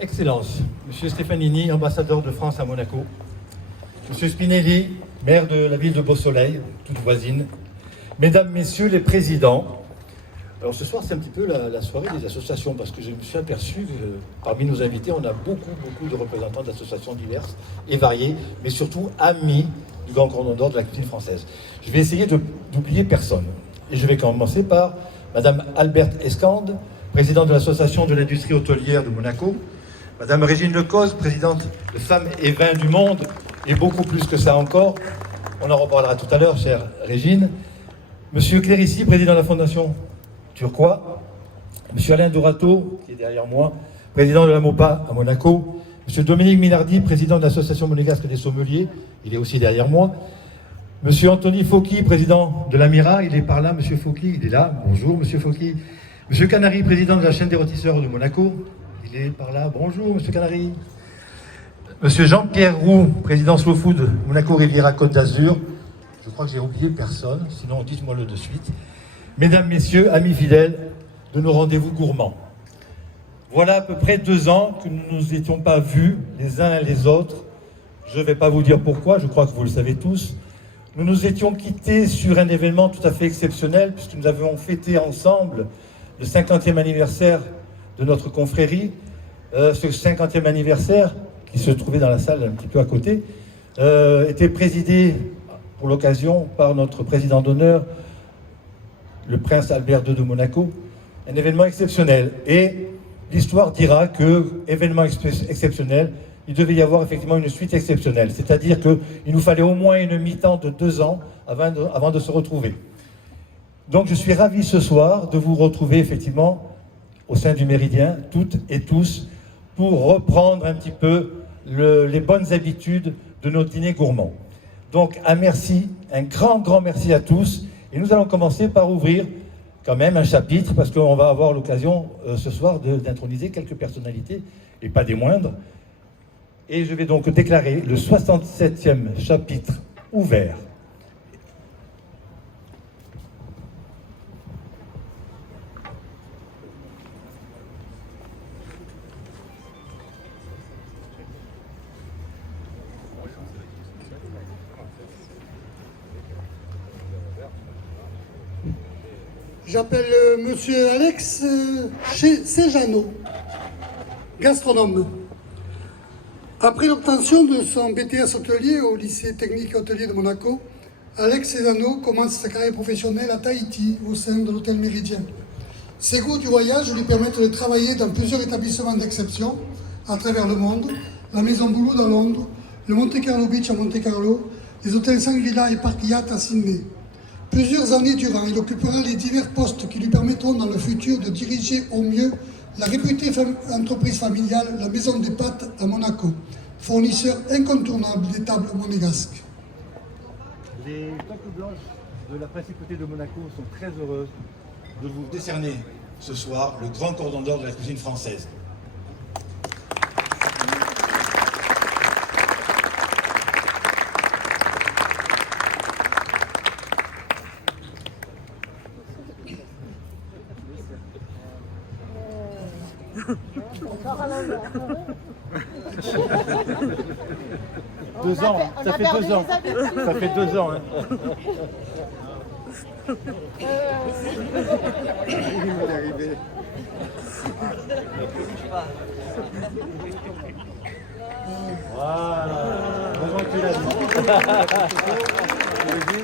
Excellences, Monsieur Stefanini, ambassadeur de France à Monaco, Monsieur Spinelli, maire de la ville de Beausoleil, toute voisine, Mesdames, Messieurs les présidents. Alors ce soir, c'est un petit peu la soirée des associations, parce que je me suis aperçu que parmi nos invités, on a beaucoup de représentants d'associations diverses et variées, mais surtout amis du Grand Cordon d'Or de la cuisine française. Je vais essayer d'oublier personne. Et je vais commencer par Madame Alberte Escande, présidente de l'Association de l'industrie hôtelière de Monaco, Madame Régine Lecoz, présidente de Femmes et Vins du Monde, et beaucoup plus que ça encore. On en reparlera tout à l'heure, chère Régine. Monsieur Clérici, président de la Fondation Turquois. Monsieur Alain Dorato, qui est derrière moi, président de la MOPA à Monaco. Monsieur Dominique Minardi, président de l'Association monégasque des sommeliers, il est aussi derrière moi. Monsieur Anthony Fauqui, président de l'Amira, il est par là, Monsieur Fauqui, il est là. Bonjour, Monsieur Fauqui. Monsieur Canary, président de la chaîne des rôtisseurs de Monaco, il est par là. Bonjour, Monsieur Canary. Monsieur Jean-Pierre Roux, président Slow Food Monaco Riviera Côte d'Azur. Je crois que j'ai oublié personne, sinon dites-moi-le de suite. Mesdames, Messieurs, amis fidèles de nos rendez-vous gourmands. Voilà à peu près 2 ans que nous ne nous étions pas vus les uns et les autres. Je ne vais pas vous dire pourquoi, je crois que vous le savez tous. Nous nous étions quittés sur un événement tout à fait exceptionnel, puisque nous avions fêté ensemble le 50e anniversaire de notre confrérie. Ce 50e anniversaire, qui se trouvait dans la salle un petit peu à côté, était présidé pour l'occasion par notre président d'honneur, le prince Albert II de Monaco. Un événement exceptionnel. Et l'histoire dira que, événement exceptionnel, il devait y avoir effectivement une suite exceptionnelle. C'est-à-dire qu'il nous fallait au moins une mi-temps de 2 ans avant de se retrouver. Donc je suis ravi ce soir de vous retrouver effectivement au sein du Méridien, toutes et tous, pour reprendre un petit peu les bonnes habitudes de nos dîners gourmands. Donc un merci, un grand merci à tous. Et nous allons commencer par ouvrir quand même un chapitre, parce qu'on va avoir l'occasion ce soir d'introniser quelques personnalités, et pas des moindres. Et je vais donc déclarer le 67e chapitre ouvert. J'appelle Monsieur Alex Cejano, gastronome. Après l'obtention de son BTS hôtelier au lycée technique hôtelier de Monaco, Alex Cejano commence sa carrière professionnelle à Tahiti, au sein de l'hôtel Méridien. Ses goûts du voyage lui permettent de travailler dans plusieurs établissements d'exception à travers le monde, la Maison Boulou à Londres, le Monte Carlo Beach à Monte Carlo, les hôtels Shangri-La et Park Hyatt à Sydney. Plusieurs années durant, il occupera les divers postes qui lui permettront dans le futur de diriger au mieux la réputée entreprise familiale, la Maison des Pâtes à Monaco, fournisseur incontournable des tables monégasques. Les toques blanches de la principauté de Monaco sont très heureuses de vous décerner ce soir le grand cordon d'or de la cuisine française. Deux ans, ça fait 2 ans. Ça fait 2 ans. Hein. Voilà. Heureusement que tu l'as dit.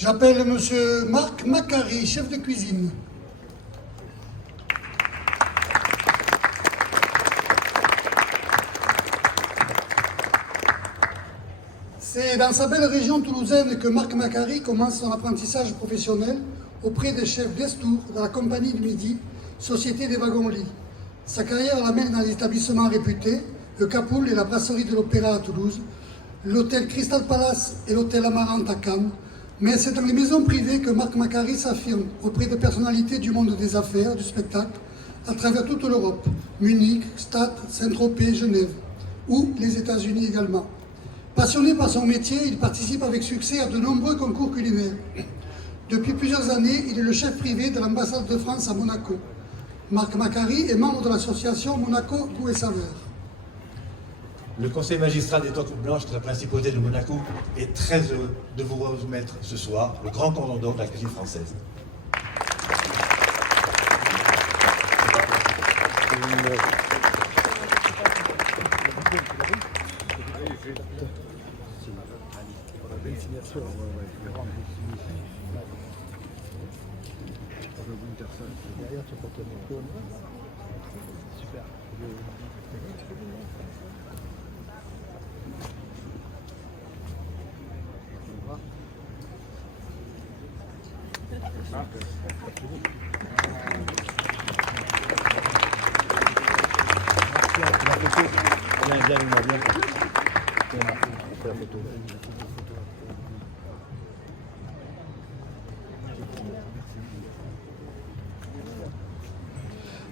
J'appelle Monsieur Marc Macari, chef de cuisine. C'est dans sa belle région toulousaine que Marc Macari commence son apprentissage professionnel auprès des chefs d'Estour de la Compagnie du Midi, société des wagons-lits. Sa carrière l'amène dans les établissements réputés, le Capoul et la brasserie de l'Opéra à Toulouse, l'hôtel Crystal Palace et l'hôtel Amarante à Cannes. Mais c'est dans les maisons privées que Marc Macari s'affirme auprès de personnalités du monde des affaires, du spectacle, à travers toute l'Europe, Munich, Stade, Saint-Tropez, Genève, ou les États-Unis également. Passionné par son métier, il participe avec succès à de nombreux concours culinaires. Depuis plusieurs années, il est le chef privé de l'ambassade de France à Monaco. Marc Macari est membre de l'association Monaco Goût et Saveur. Le conseil magistral des Toques Blanches de la Principauté de Monaco est très heureux de vous remettre ce soir le grand cordon d'or de la cuisine française.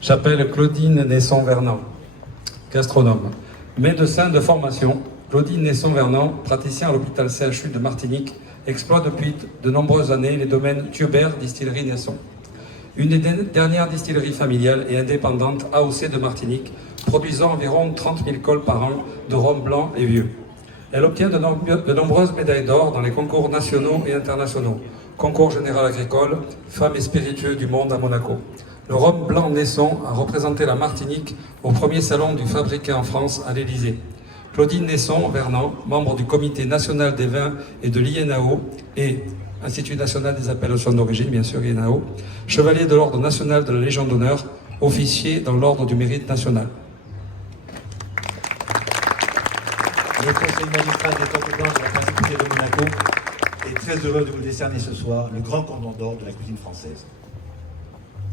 J'appelle Claudine Nesson-Vernant, gastronome. Médecin de formation, Claudine Nesson-Vernant, praticien à l'hôpital CHU de Martinique, exploite depuis de nombreuses années les domaines Thiaubert, distillerie Nesson. Une des dernières distilleries familiales et indépendantes AOC de Martinique, produisant environ 30 000 cols par an de rhum blanc et vieux. Elle obtient de nombreuses médailles d'or dans les concours nationaux et internationaux. Concours général agricole, femmes et spiritueux du monde à Monaco. Le rhum blanc Nesson a représenté la Martinique au premier salon du fabriqué en France à l'Élysée. Claudine Nesson-Vernant, membre du comité national des vins et de l'INAO et Institut national des appellations d'origine, bien sûr INAO, chevalier de l'ordre national de la Légion d'honneur, officier dans l'ordre du mérite national. Le conseil magistral des Toques Blanches de la Principauté de Monaco est très heureux de vous décerner ce soir le grand cordon d'or de la cuisine française.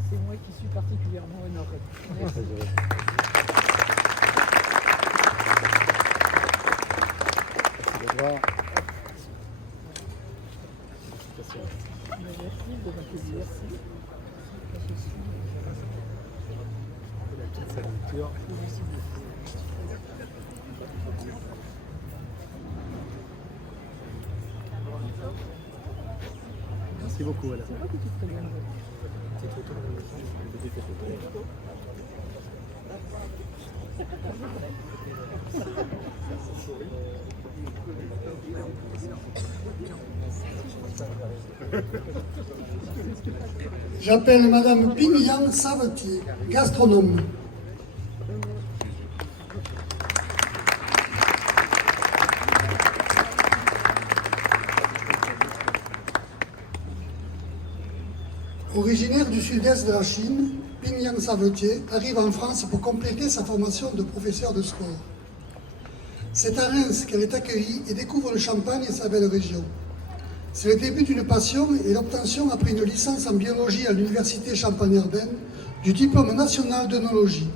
C'est moi qui suis particulièrement honoré. Merci. Merci beaucoup, voilà. J'appelle Madame Pignan Savetier, gastronome. Originaire du sud-est de la Chine, Pignan Savetier arrive en France pour compléter sa formation de professeur de sport. C'est à Reims qu'elle est accueillie et découvre le champagne et sa belle région. C'est le début d'une passion et l'obtention, après une licence en biologie à l'université Champagne-Ardenne, du diplôme national d'œnologie.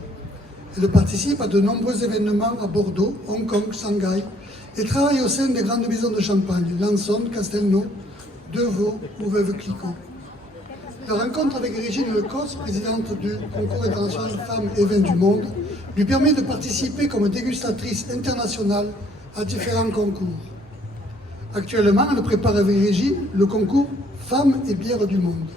Elle participe à de nombreux événements à Bordeaux, Hong Kong, Shanghai et travaille au sein des grandes maisons de champagne, Lanson, Castelnau, Deveau ou Veuve Clicquot. La rencontre avec Régine Lecos, présidente du concours international Femmes et Vins du Monde, lui permet de participer comme dégustatrice internationale à différents concours. Actuellement, elle prépare avec Régine le concours Femmes et bières du monde.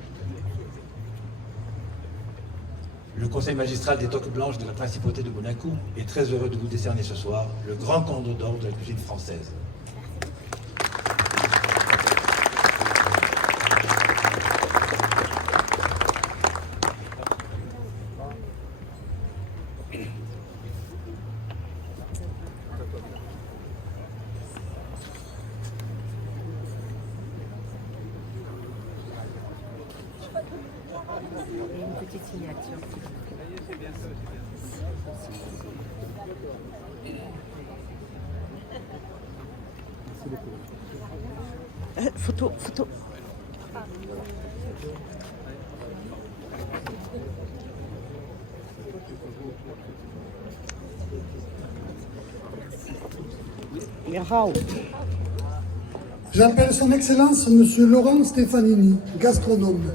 Le conseil magistral des Toques Blanches de la Principauté de Monaco est très heureux de vous décerner ce soir le grand cordon d'or de la cuisine française. Et une petite signature. Photo, photo. J'appelle son Excellence Monsieur Laurent Stefanini, gastronome.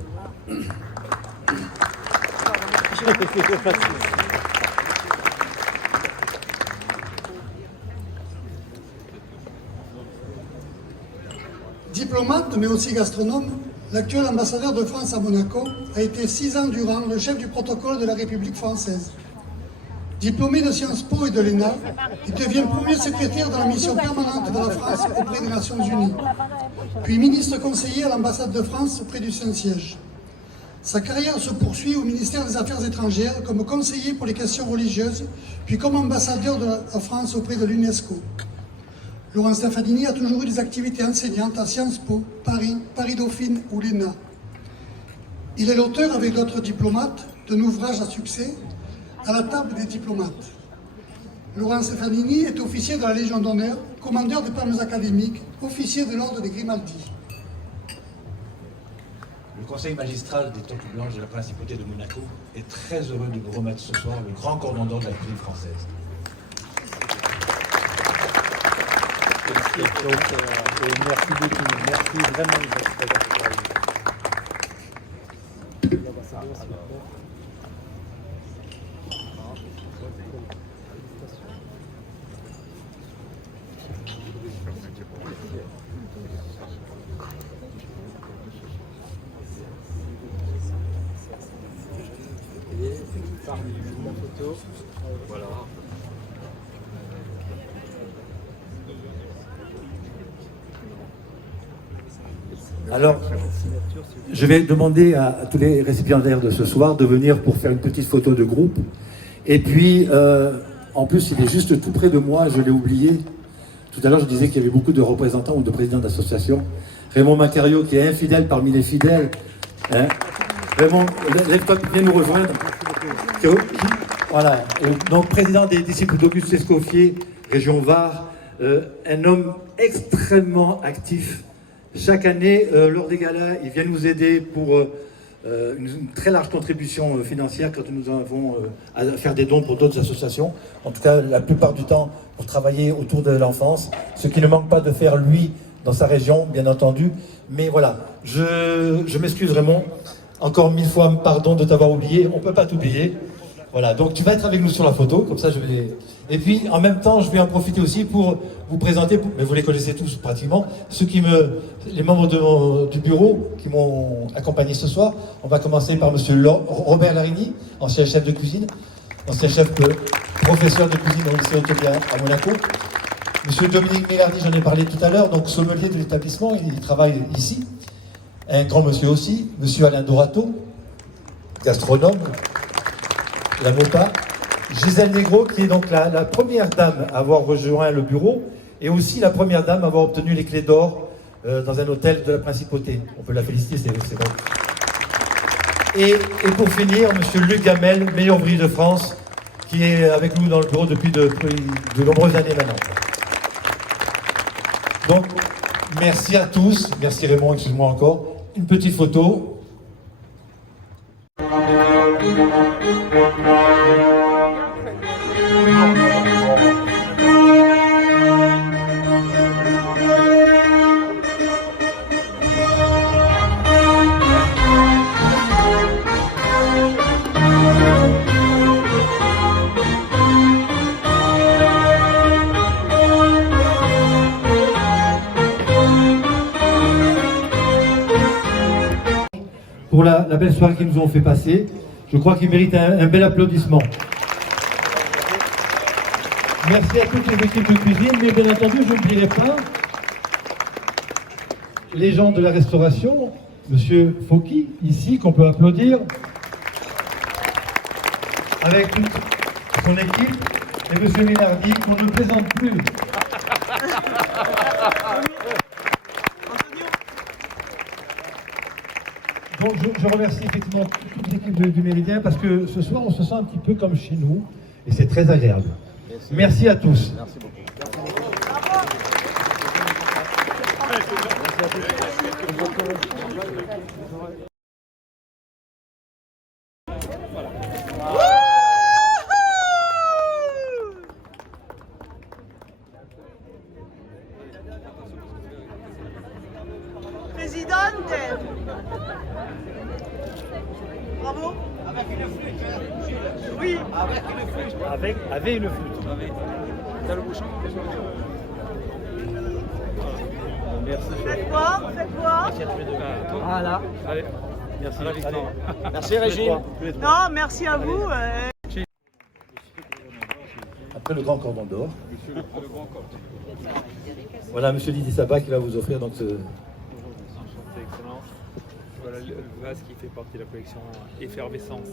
Diplomate, mais aussi gastronome, l'actuel ambassadeur de France à Monaco a été 6 ans durant le chef du protocole de la République française. Diplômé de Sciences Po et de l'ENA, il devient premier secrétaire de la mission permanente de la France auprès des Nations Unies, puis ministre conseiller à l'ambassade de France auprès du Saint-Siège. Sa carrière se poursuit au ministère des Affaires étrangères comme conseiller pour les questions religieuses, puis comme ambassadeur de la France auprès de l'UNESCO. Laurent Stefanini a toujours eu des activités enseignantes à Sciences Po, Paris, Paris-Dauphine ou l'ENA. Il est l'auteur, avec d'autres diplomates, d'un ouvrage à succès, À la table des diplomates. Laurent Stefanini est officier de la Légion d'honneur, commandeur des palmes académiques, officier de l'ordre des Grimaldi. Le conseil magistral des Tortues Blanches de la Principauté de Monaco est très heureux de vous remettre ce soir le grand cordon d'or de la cuisine française. Merci beaucoup, merci vraiment de votre présence. Voilà. Alors, je vais demander à tous les récipiendaires de ce soir de venir pour faire une petite photo de groupe. Et puis, en plus, il est juste tout près de moi, je l'ai oublié. Tout à l'heure, je disais qu'il y avait beaucoup de représentants ou de présidents d'associations. Raymond Macario, qui est infidèle parmi les fidèles. Hein. Raymond, lève-toi, viens nous rejoindre. Voilà. Et donc, président des disciples d'Auguste Escoffier, région Var, un homme extrêmement actif. Chaque année, lors des galas, il vient nous aider pour une très large contribution financière quand nous avons à faire des dons pour d'autres associations. En tout cas, la plupart du temps, pour travailler autour de l'enfance. Ce qui ne manque pas de faire, lui, dans sa région, bien entendu. Mais voilà, je m'excuse Raymond. Encore 1000 fois pardon de t'avoir oublié. On ne peut pas t'oublier. Voilà, donc tu vas être avec nous sur la photo, comme ça je vais... Et puis, en même temps, je vais en profiter aussi pour vous présenter, mais vous les connaissez tous pratiquement, les membres du bureau qui m'ont accompagné ce soir. On va commencer par monsieur Robert Larigny, ancien chef de cuisine, ancien professeur de cuisine au lycée hôtelier à Monaco. Monsieur Dominique Mélardi, j'en ai parlé tout à l'heure, donc sommelier de l'établissement, il travaille ici. Un grand monsieur aussi, monsieur Alain Dorato, gastronome, la MOPA. Gisèle Negro, qui est donc la première dame à avoir rejoint le bureau, et aussi la première dame à avoir obtenu les clés d'or dans un hôtel de la Principauté. On peut la féliciter, c'est bon. Et pour finir, monsieur Luc Gamel, meilleur ouvrier de France, qui est avec nous dans le bureau depuis de nombreuses années maintenant. Donc, merci à tous. Merci Raymond, excuse-moi encore. Une petite photo. Pour la belle soirée qu'ils nous ont fait passer. Je crois qu'ils méritent un bel applaudissement. Merci à toutes les équipes de cuisine, mais bien entendu, je n'oublierai pas les gens de la restauration, monsieur Fauqui, ici, qu'on peut applaudir, avec toute son équipe, et monsieur Mélardi, qu'on ne présente plus. Donc je remercie effectivement toute l'équipe du Méridien parce que ce soir on se sent un petit peu comme chez nous et c'est très agréable. Merci à tous. Merci beaucoup. Presidente! Bravo! Oui. Avec une flûte. T'as le bouchon? Merci. Faites voir, faites voir. Voilà. Allez, merci. Allez. Merci Régine. Non, merci à vous. Après le grand cordon d'or. Voilà, monsieur Didier Sabat qui va vous offrir donc ce... Enchanté, excellent. Voilà le vase qui fait partie de la collection Effervescence.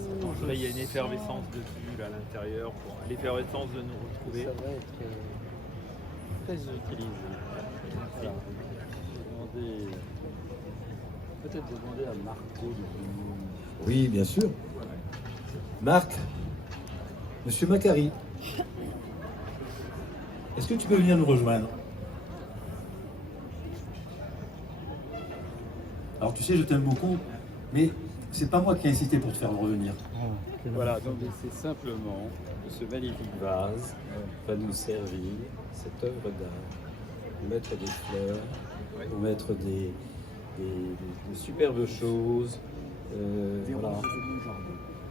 Là, il y a une effervescence dessus, là, à l'intérieur, pour l'effervescence de nous retrouver. Ça va être très utilisé. Voilà. Peut-être demander à Marco de venir. Oui, bien sûr. Marc, monsieur Macari, est-ce que tu peux venir nous rejoindre? Alors tu sais, je t'aime beaucoup, mais c'est pas moi qui ai incité pour te faire revenir. Voilà, donc c'est simplement ce magnifique vase va nous servir, cette œuvre d'art, pour mettre des fleurs, pour mettre des superbes choses. Voilà.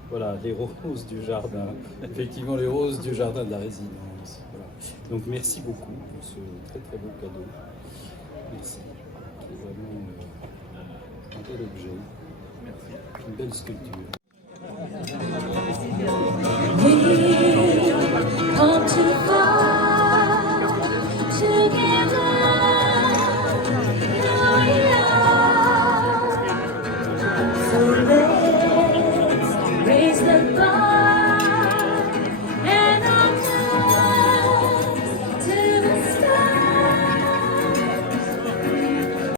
Voilà, les roses du jardin. Effectivement, les roses du jardin de la résidence. Voilà. Donc merci beaucoup pour ce très très beau cadeau. Merci. C'est vraiment un bel objet. Merci. Une belle sculpture.